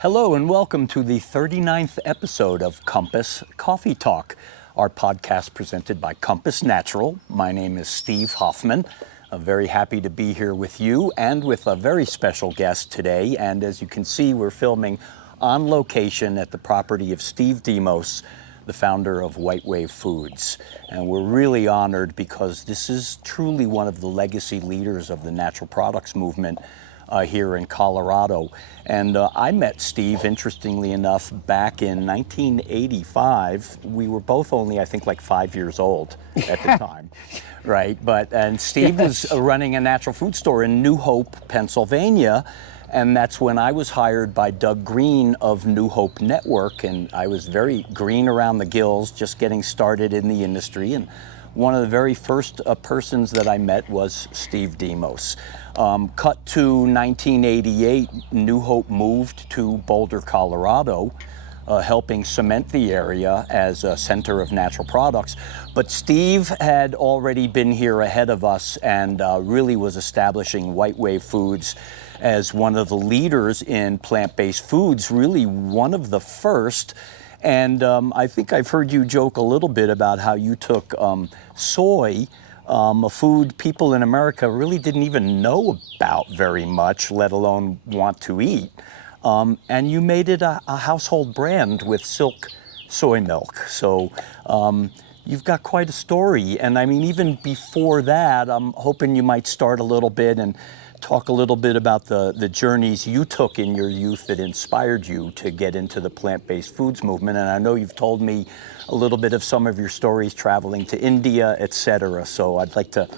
Hello and welcome to the 39th episode of Compass Coffee Talk, our podcast presented by Compass Natural. My name is Steve Hoffman. I'm very happy to be here with you and with a very special guest today. And as you can see, we're filming on location at the property of Steve Demos, the founder of White Wave Foods. And we're really honored because this is truly one of the legacy leaders of the natural products movement here in Colorado. And I met Steve, interestingly enough, back in 1985. We were both only, I think, like 5 years old at the time, right? And Steve was running a natural food store in New Hope, Pennsylvania. And that's when I was hired by Doug Green of New Hope Network. And I was very green around the gills, just getting started in the industry. And one of the very first persons that I met was Steve Demos. Cut to 1988, New Hope moved to Boulder, Colorado, helping cement the area as a center of natural products. But Steve had already been here ahead of us and really was establishing White Wave Foods as one of the leaders in plant-based foods, really one of the first. And I think I've heard you joke a little bit about how you took soy, a food people in America really didn't even know about very much, let alone want to eat. And you made it a household brand with Silk soy milk. So you've got quite a story. And I mean, even before that, I'm hoping you might start a little bit and talk a little bit about the journeys you took in your youth that inspired you to get into the plant-based foods movement. And I know you've told me a little bit of some of your stories traveling to India, etc. So I'd like to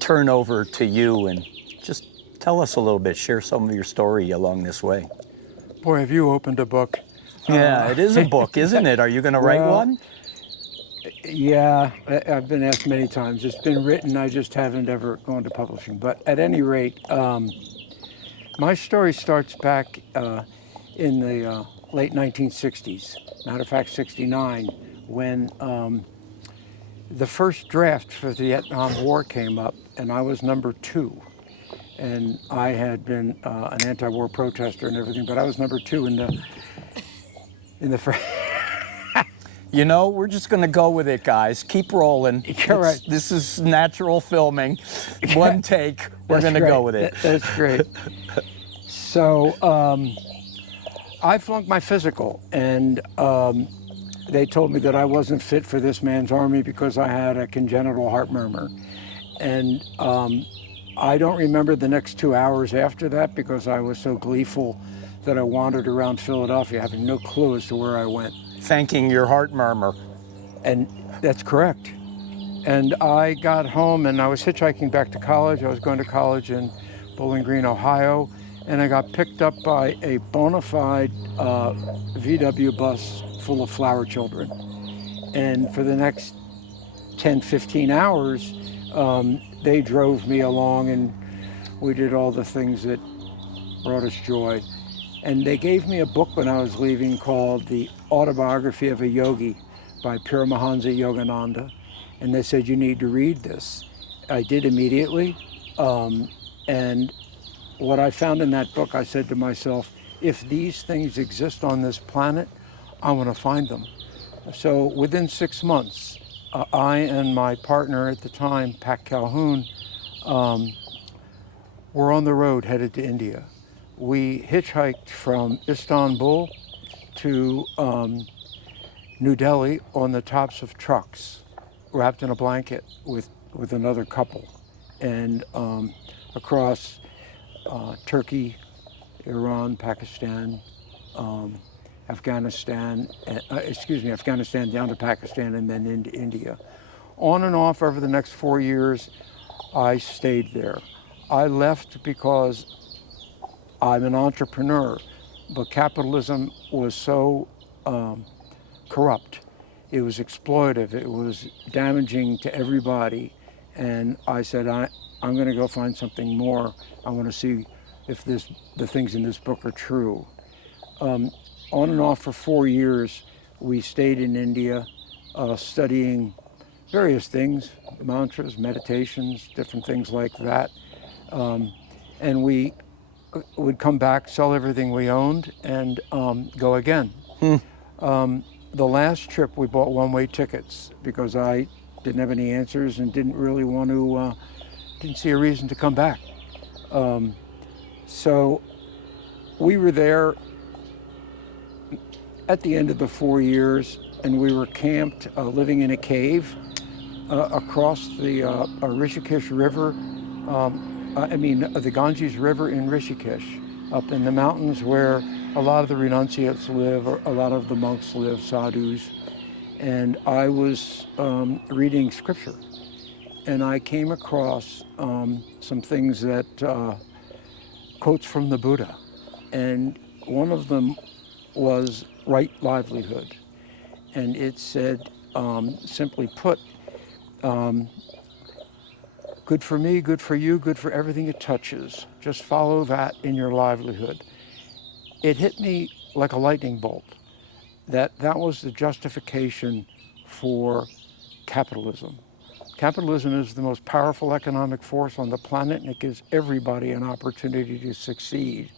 turn over to you and just tell us a little bit, share some of your story along this way. Boy, have you opened a book. Yeah, it is a book, isn't it? Are you going to write one? Yeah, I've been asked many times. It's been written, I just haven't ever gone to publishing. But at any rate, my story starts back in the late 1960s. Matter of fact, 69, when the first draft for the Vietnam War came up, and I was number 2. And I had been an anti-war protester and everything, but I was number 2 in the first. You know, we're just going to go with it, guys. Keep rolling. Right. This is natural filming. One take. We're going to go with it. That's great. So I flunked my physical, and they told me that I wasn't fit for this man's army because I had a congenital heart murmur. And I don't remember the next 2 hours after that because I was so gleeful that I wandered around Philadelphia having no clue as to where I went. Thanking your heart murmur. And that's correct. And I got home and I was hitchhiking back to college. I was going to college in Bowling Green, Ohio, and I got picked up by a bona fide VW bus full of flower children. And for the next 10, 15 hours, they drove me along and we did all the things that brought us joy. And they gave me a book when I was leaving called The Autobiography of a Yogi by Paramahansa Yogananda. And they said, you need to read this. I did immediately. And what I found in that book, I said to myself, if these things exist on this planet, I want to find them. So within 6 months, I and my partner at the time, Pat Calhoun, were on the road headed to India. We hitchhiked from Istanbul to New Delhi on the tops of trucks, wrapped in a blanket with another couple, and across Turkey, Iran, Pakistan, Afghanistan down to Pakistan and then into India. On and off over the next 4 years, I stayed there. I left because I'm an entrepreneur, but capitalism was so corrupt. It was exploitive. It was damaging to everybody. And I said, I'm going to go find something more. I want to see if the things in this book are true. On and off for 4 years, we stayed in India studying various things, mantras, meditations, different things like that. And we would come back, sell everything we owned, and go again. The last trip we bought one-way tickets because I didn't have any answers and didn't really want to, didn't see a reason to come back. So we were there at the end of the 4 years, and we were camped, living in a cave across the Rishikesh River, the Ganges River in Rishikesh, up in the mountains where a lot of the renunciates live, or a lot of the monks live, sadhus. And I was reading scripture, and I came across some things that, quotes from the Buddha, and one of them was right livelihood. And it said, simply put, good for me, good for you, good for everything it touches. Just follow that in your livelihood. It hit me like a lightning bolt that was the justification for capitalism. Capitalism is the most powerful economic force on the planet, and it gives everybody an opportunity to succeed.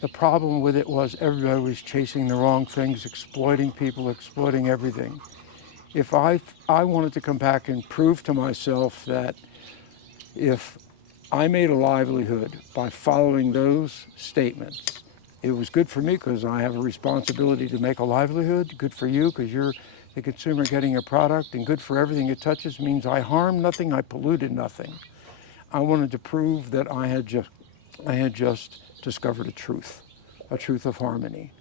The problem with it was everybody was chasing the wrong things, exploiting people, exploiting everything. If I wanted to come back and prove to myself that if I made a livelihood by following those statements, it was good for me because I have a responsibility to make a livelihood, good for you because you're the consumer getting a product, and good for everything it touches means I harmed nothing, I polluted nothing. I wanted to prove that I had just discovered a truth of harmony.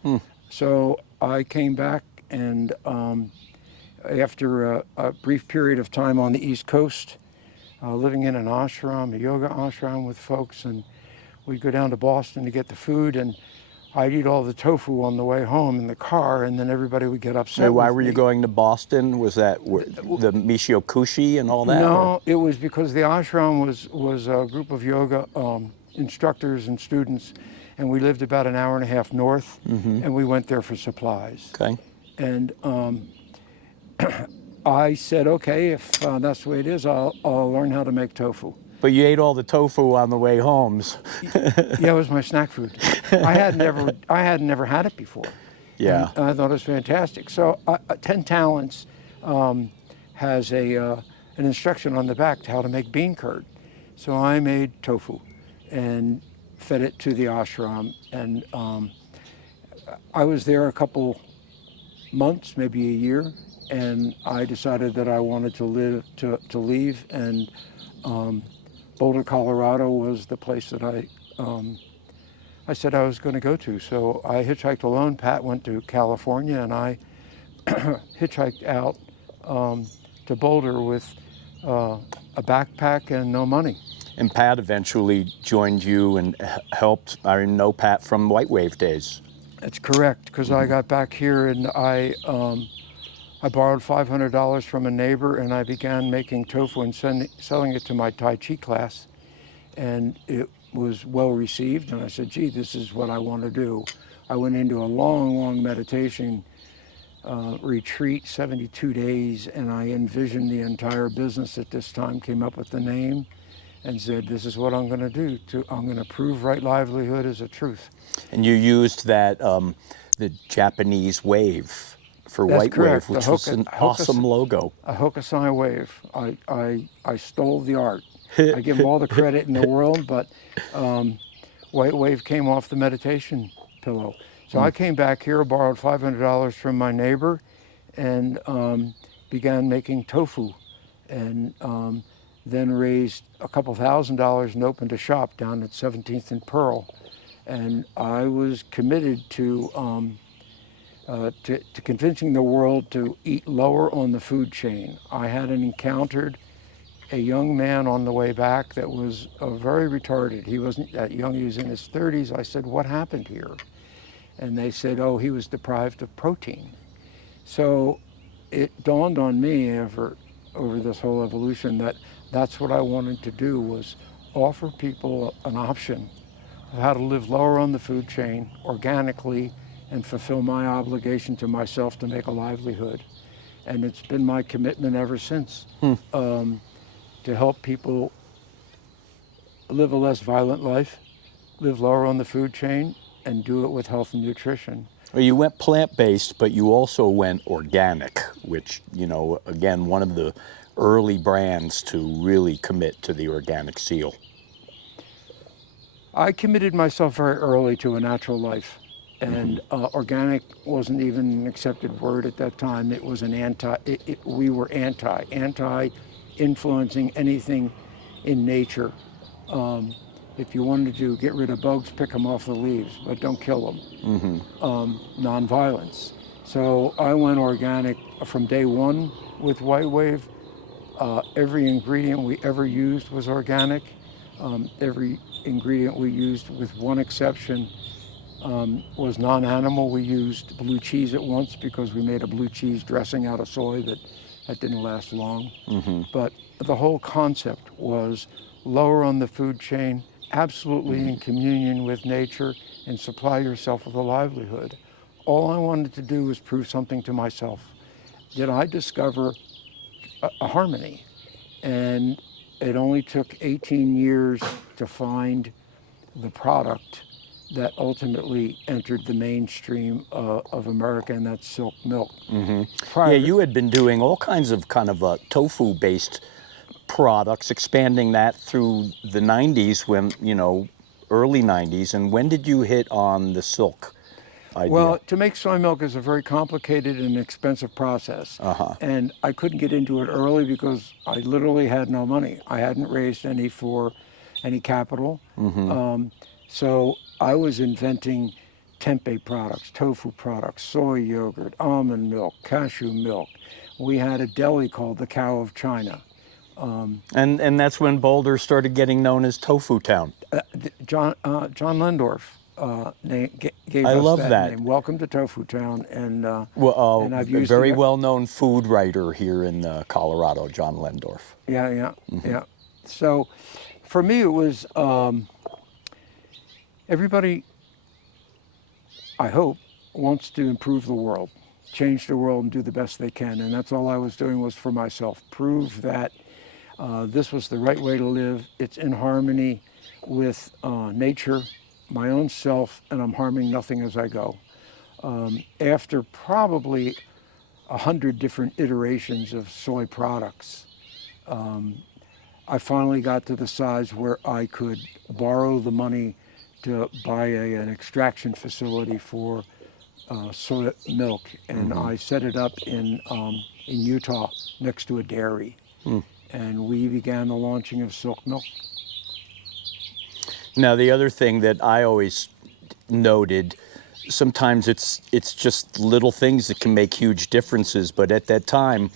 So I came back, and after a brief period of time on the East Coast, living in an ashram, a yoga ashram with folks, and we'd go down to Boston to get the food, and I'd eat all the tofu on the way home in the car, and then everybody would get upset. So why were you going to Boston? Was that the Michio Kushi and all that? No, it was because the ashram was a group of yoga instructors and students, and we lived about an hour and a half north, and we went there for supplies. Okay. And I said, okay, if that's the way it is, I'll learn how to make tofu. But you ate all the tofu on the way home. Yeah, it was my snack food. I had never had it before. Yeah. And I thought it was fantastic. So 10 Talents has an instruction on the back to how to make bean curd. So I made tofu and fed it to the ashram. And I was there a couple months, maybe a year, and I decided that I wanted to leave, and Boulder, Colorado was the place that I said I was going to go to. So I hitchhiked alone. Pat went to California, and I hitchhiked out to Boulder with a backpack and no money. And Pat eventually joined you and helped. I know Pat from White Wave days. That's correct, because I got back here and I borrowed $500 from a neighbor, and I began making tofu and selling it to my Tai Chi class. And it was well received, and I said, gee, this is what I want to do. I went into a long meditation retreat, 72 days, and I envisioned the entire business at this time, came up with the name, and said, this is what I'm going to do. I'm going to prove right livelihood is a truth. And you used that, the Japanese wave for That's White correct. Wave, which was an awesome logo. A Hokusai wave. I stole the art. I give them all the credit in the world, but White Wave came off the meditation pillow. So I came back here, borrowed $500 from my neighbor, and began making tofu, and then raised a couple $1,000s and opened a shop down at 17th and Pearl. And I was committed to convincing the world to eat lower on the food chain. I had encountered a young man on the way back that was very retarded. He wasn't that young, he was in his 30s. I said, what happened here? And they said, oh, he was deprived of protein. So it dawned on me over this whole evolution that that's what I wanted to do, was offer people an option of how to live lower on the food chain organically and fulfill my obligation to myself to make a livelihood. And it's been my commitment ever since, to help people live a less violent life, live lower on the food chain, and do it with health and nutrition. Well, you went plant-based, but you also went organic, which, again, one of the early brands to really commit to the organic seal. I committed myself very early to a natural life, and organic wasn't even an accepted word at that time. It was an we were anti influencing anything in nature. If you wanted to get rid of bugs, pick them off the leaves, but don't kill them. Nonviolence. So I went organic from day one with White Wave. Every ingredient we ever used was organic. Every ingredient we used, with one exception, was non-animal. We used blue cheese at once because we made a blue cheese dressing out of soy that didn't last long. But the whole concept was lower on the food chain, absolutely in communion with nature, and supply yourself with a livelihood. All I wanted to do was prove something to myself. Did I discover a harmony? And it only took 18 years to find the product that ultimately entered the mainstream of America, and that's silk milk. Yeah, you had been doing all kinds of tofu-based products, expanding that through the 90s when, early 90s. And when did you hit on the silk idea? Well, to make soy milk is a very complicated and expensive process. And I couldn't get into it early because I literally had no money. I hadn't raised any capital. So I was inventing tempeh products, tofu products, soy yogurt, almond milk, cashew milk. We had a deli called the Cow of China. And that's when Boulder started getting known as Tofu Town. John Lendorf gave I us love that that name. Welcome to Tofu Town, and I've a used very it. well-known food writer here in Colorado, John Lendorf. Yeah. So, for me, it was everybody, I hope, wants to improve the world, change the world, and do the best they can. And that's all I was doing was for myself. Prove that this was the right way to live. It's in harmony with nature, my own self, and I'm harming nothing as I go. After probably 100 different iterations of soy products, I finally got to the size where I could borrow the money to buy an extraction facility for soy milk, and I set it up in Utah next to a dairy, and we began the launching of silk milk. Now, the other thing that I always noted, sometimes it's just little things that can make huge differences, but at that time,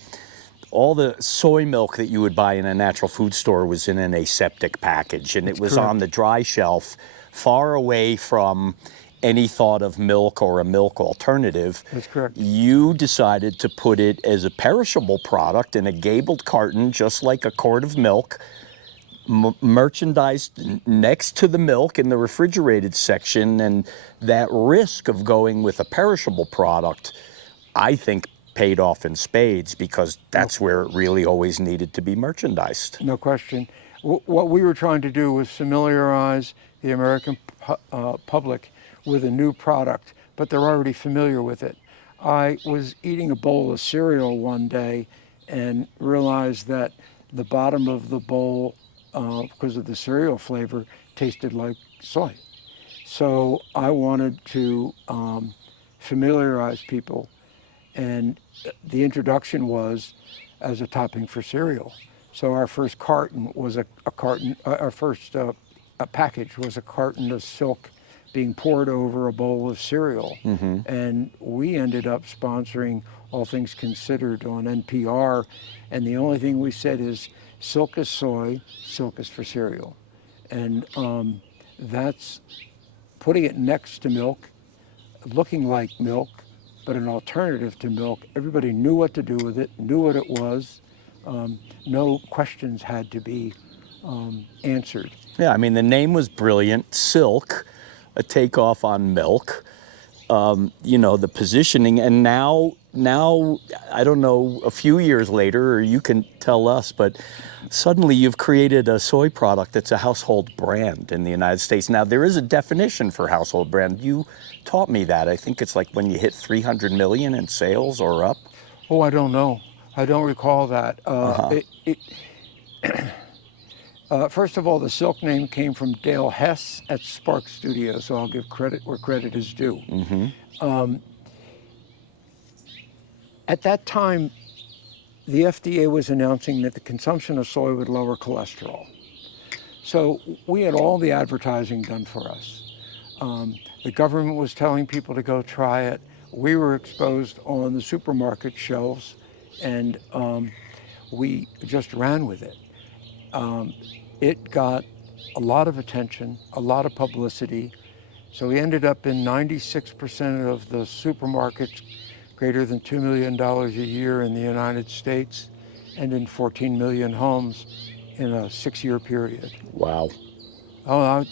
all the soy milk that you would buy in a natural food store was in an aseptic package, and it was on the dry shelf, far away from any thought of milk or a milk alternative. That's correct. You decided to put it as a perishable product in a gabled carton, just like a quart of milk, merchandised next to the milk in the refrigerated section. And that risk of going with a perishable product, I think, paid off in spades, because that's where it really always needed to be merchandised. No question. What we were trying to do was familiarize the American public with a new product, but they're already familiar with it. I was eating a bowl of cereal one day and realized that the bottom of the bowl, because of the cereal flavor, tasted like soy. So I wanted to familiarize people, and the introduction was as a topping for cereal. So our first carton was a package was a carton of silk being poured over a bowl of cereal. And we ended up sponsoring All Things Considered on NPR, and the only thing we said is, silk is soy, silk is for cereal. And that's putting it next to milk, looking like milk, but an alternative to milk. Everybody knew what to do with it, knew what it was. No questions had to be answered. Yeah, I mean, the name was brilliant. Silk, a takeoff on milk. The positioning, and now now, I don't know, a few years later, or you can tell us, but suddenly you've created a soy product that's a household brand in the United States. Now, there is a definition for household brand. You taught me that. I think it's like when you hit 300 million in sales or up. Oh, I don't know. I don't recall that. First of all, the Silk name came from Dale Hess at Spark Studios, so I'll give credit where credit is due. At that time, the FDA was announcing that the consumption of soy would lower cholesterol. So we had all the advertising done for us. The government was telling people to go try it. We were exposed on the supermarket shelves, and we just ran with it. It got a lot of attention, a lot of publicity. So we ended up in 96% of the supermarkets greater than $2 million a year in the United States, and in 14 million homes in a 6-year period. Wow. Oh,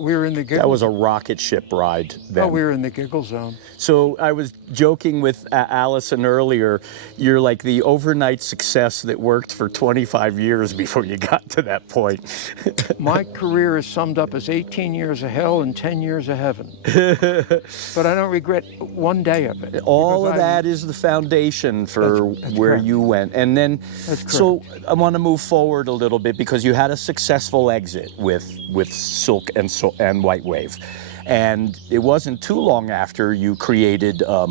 we were in the giggle. That was a rocket ship ride then. Oh, we were in the giggle zone. So I was joking with Allison earlier, you're like the overnight success that worked for 25 years before you got to that point. My career is summed up as 18 years of hell and 10 years of heaven. But I don't regret one day of it. All of that is the foundation for that's where correct. you went. And then, so I want to move forward a little bit because you had a successful exit with Silk and White Wave. And it wasn't too long after you created a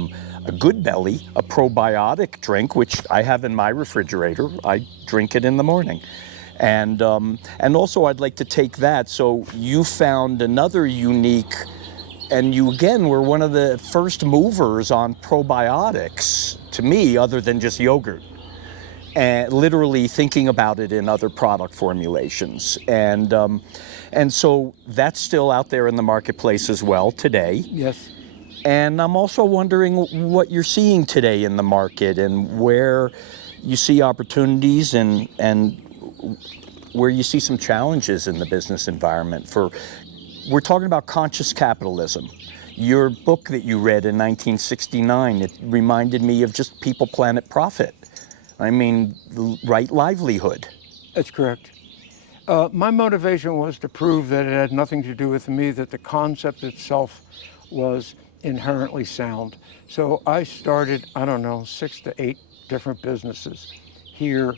Good Belly, a probiotic drink, which I have in my refrigerator. I drink it in the morning. And also I'd like to take that. So you found another unique, and you again were one of the first movers on probiotics, to me, other than just yogurt. And literally thinking about it in other product formulations. And so that's still out there in the marketplace as well today. Yes. And I'm also wondering what you're seeing today in the market and where you see opportunities and where you see some challenges in the business environment. We're talking about conscious capitalism. Your book that you read in 1969, it reminded me of just People, Planet, Profit. I mean, right livelihood. That's correct. My motivation was to prove that it had nothing to do with me, that the concept itself was inherently sound. So I started, 6 to 8 different businesses here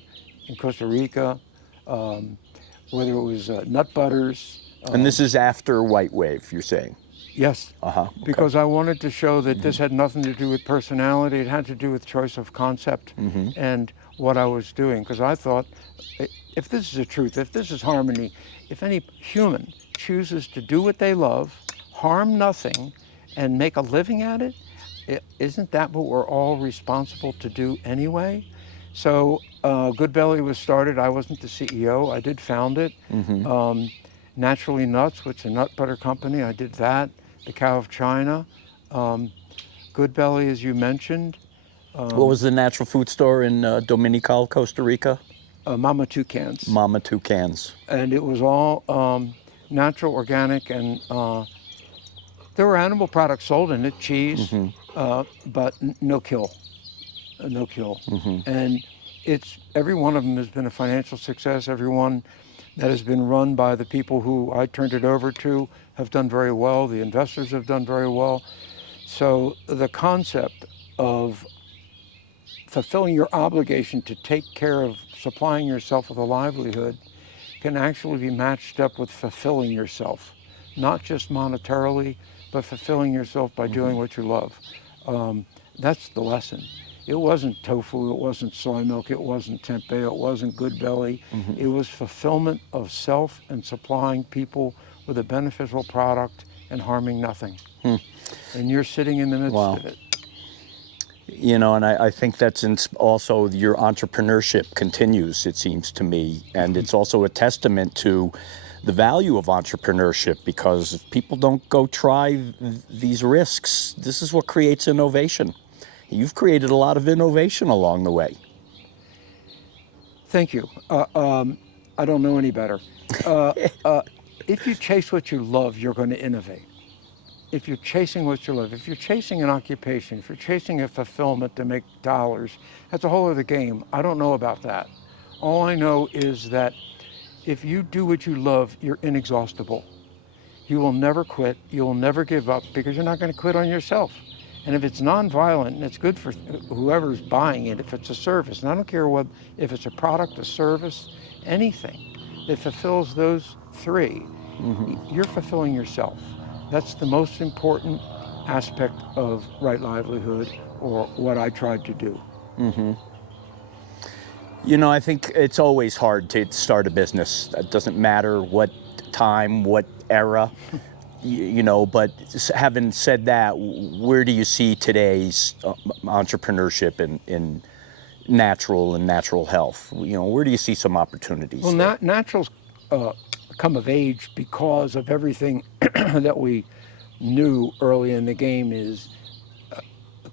in Costa Rica, whether it was nut butters. And this is after White Wave, you're saying? Yes, Okay. because I wanted to show that this had nothing to do with personality. It had to do with choice of concept and what I was doing. Because I thought, if this is the truth, if this is harmony, if any human chooses to do what they love, harm nothing, and make a living at it, isn't that what we're all responsible to do anyway? So Good Belly was started. I wasn't the CEO. I did found it. Naturally Nuts, which is a nut butter company, I did that. The Cow of China. Good Belly, as you mentioned. What was the natural food store in Dominical, Costa Rica? Mama Toucans. Mama Toucans. And it was all natural, organic, and there were animal products sold in it, cheese, but no kill. No kill. And every one of them has been a financial success. Every one that has been run by the people who I turned it over to have done very well. The investors have done very well. So the concept of fulfilling your obligation to take care of supplying yourself with a livelihood can actually be matched up with fulfilling yourself, not just monetarily, but fulfilling yourself by doing what you love. That's the lesson. It wasn't tofu, it wasn't soy milk, it wasn't tempeh, it wasn't Good Belly. It was fulfillment of self and supplying people with a beneficial product and harming nothing. And you're sitting in the midst of it. You know, and I think that's also your entrepreneurship continues, it seems to me. And it's also a testament to the value of entrepreneurship, because if people don't go try these risks, this is what creates innovation. You've created a lot of innovation along the way. Thank you. I don't know any better. If you chase what you love, you're going to innovate. if you're chasing what you love, if you're chasing an occupation, if you're chasing a fulfillment to make dollars, that's a whole other game. I don't know about that. All I know is that if you do what you love, you're inexhaustible. You will never quit. You will never give up because you're not going to quit on yourself. And if it's nonviolent and it's good for whoever's buying it, if it's a service, and I don't care if it's a product, a service, anything that fulfills those three, you're fulfilling yourself. That's the most important aspect of right livelihood, or what I tried to do. You know, I think it's always hard to start a business. It doesn't matter what time, what era, you know, but having said that, where do you see today's entrepreneurship in natural health? You know, where do you see some opportunities Well, there? naturals come of age because of everything that we knew early in the game is a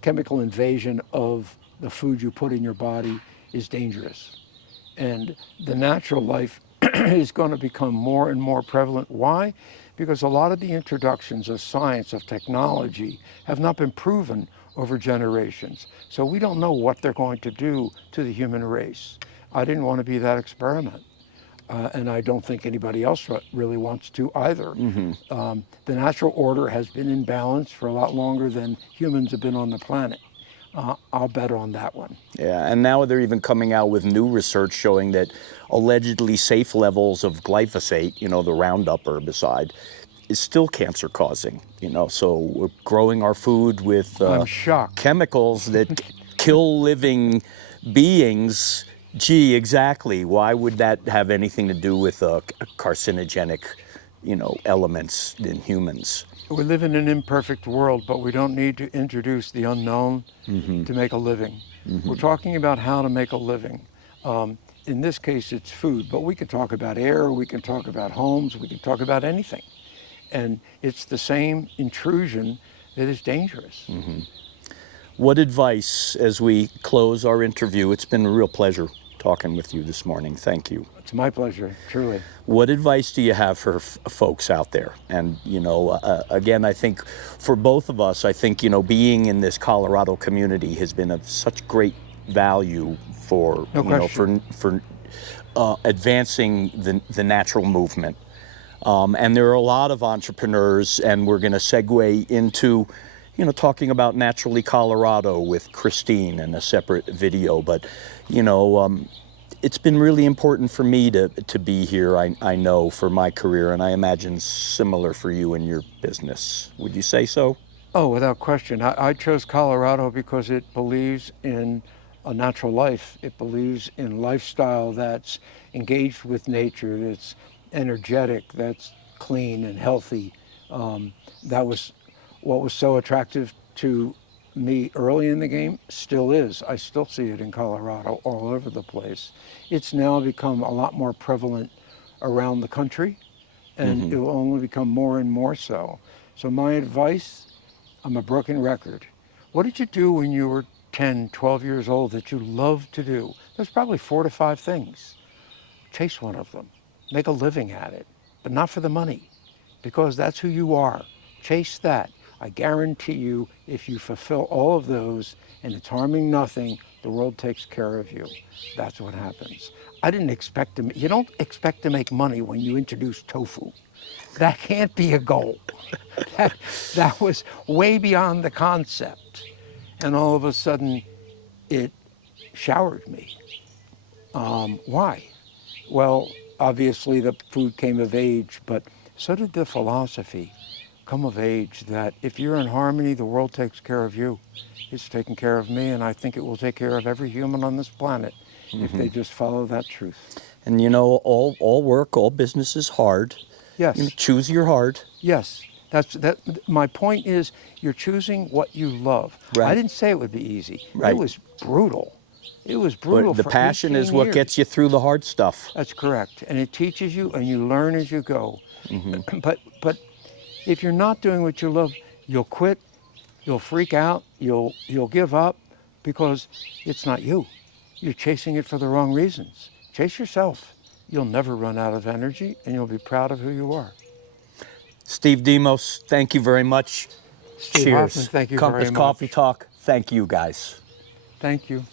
chemical invasion of the food you put in your body is dangerous. And the natural life is going to become more and more prevalent. Why? Because a lot of the introductions of science, of technology, have not been proven over generations. So we don't know what they're going to do to the human race. I didn't want to be that experiment. And I don't think anybody else really wants to either. The natural order has been in balance for a lot longer than humans have been on the planet. I'll bet on that one. Yeah, and now they're even coming out with new research showing that allegedly safe levels of glyphosate, you know, the Roundup herbicide, is still cancer causing. You know, so we're growing our food with I'm shocked. chemicals that kill living beings. Gee, exactly. Why would that have anything to do with carcinogenic, you know, elements in humans? We live in an imperfect world, but we don't need to introduce the unknown to make a living. We're talking about how to make a living. In this case, it's food, but we can talk about air, we can talk about homes, we can talk about anything. And it's the same intrusion that is dangerous. What advice, as we close our interview, it's been a real pleasure talking with you this morning. Thank you. It's my pleasure, truly. What advice do you have for folks out there? And, you know, again, I think for both of us, I think, you know, being in this Colorado community has been of such great value for, No you know, question. for advancing the natural movement. And there are a lot of entrepreneurs, and we're going to segue into, you know, talking about Naturally Colorado with Christine in a separate video. But, you know, it's been really important for me to be here, I know, for my career, and I imagine similar for you in your business. Would you say so? Oh, without question. I chose Colorado because it believes in a natural life. It believes in lifestyle that's engaged with nature, that's energetic, that's clean and healthy. That was what was so attractive to me early in the game, still is. I still see it in Colorado all over the place. It's now become a lot more prevalent around the country, and it will only become more and more so. So my advice, I'm a broken record. What did you do when you were 10, 12 years old that you loved to do? There's probably 4 to 5 things. Chase one of them. Make a living at it, but not for the money, because that's who you are. Chase that. I guarantee you, if you fulfill all of those and it's harming nothing, the world takes care of you. That's what happens. I didn't expect to, you don't expect to make money when you introduce tofu. That can't be a goal. That was way beyond the concept. And all of a sudden, it showered me. Why? Well, obviously the food came of age, but so did the philosophy come of age that if you're in harmony, the world takes care of you. It's taking care of me, and I think it will take care of every human on this planet if they just follow that truth. And, you know, all work, all business is hard. Yes. You know, choose your heart. Yes. That. My point is, you're choosing what you love. Right. I didn't say it would be easy. Right. It was brutal. It was brutal. But the for passion 18 is what years. gets you through the hard stuff. That's correct. And it teaches you, and you learn as you go. But if you're not doing what you love, you'll quit, you'll freak out, you'll give up, because it's not you. You're chasing it for the wrong reasons. Chase yourself. You'll never run out of energy, and you'll be proud of who you are. Steve Demos, thank you very much. Steve Cheers. Hoffman, thank you Compass very Coffee much. Talk, thank you guys. Thank you.